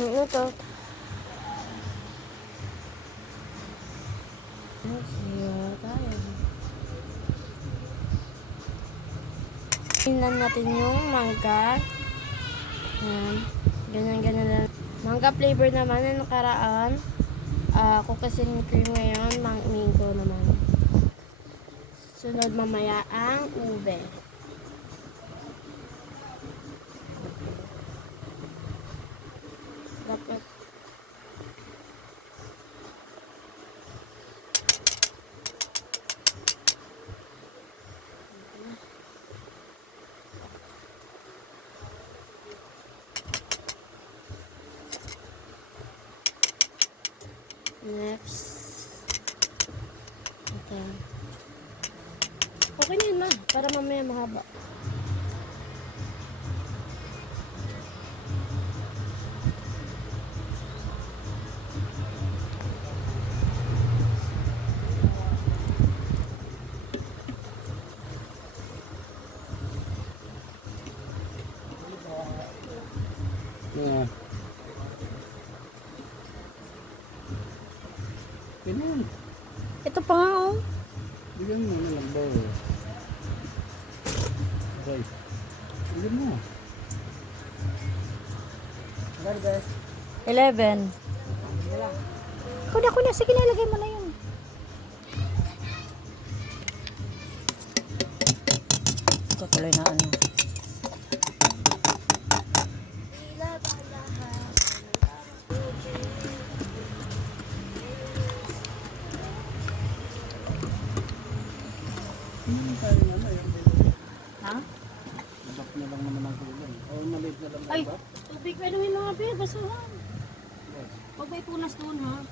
Ano to? Tingnan natin yung mangga. Ayan. Ganyan lang. Mangga flavor naman na nakaraan. Cookies and cream ngayon. Mango naman. Sunod mamaya ang ube. Dapat next. Ito. Okay na yun, ma. Para mamaya mahaba. Yeah. Ganyan. Ito pa nga, oh. Bigyan mo na lang ba? Okay. Bigyan mo. Agad guys. 11. Kuna. Sige na, ilagay mo na yun. Tutuloy na ano. Tayo na lang. Ha? Nabak na lang naman ang kulay. O maliit na lang. Ay, ba? tubig pa naman mga be. Basahan. Huwag may punas doon, ha?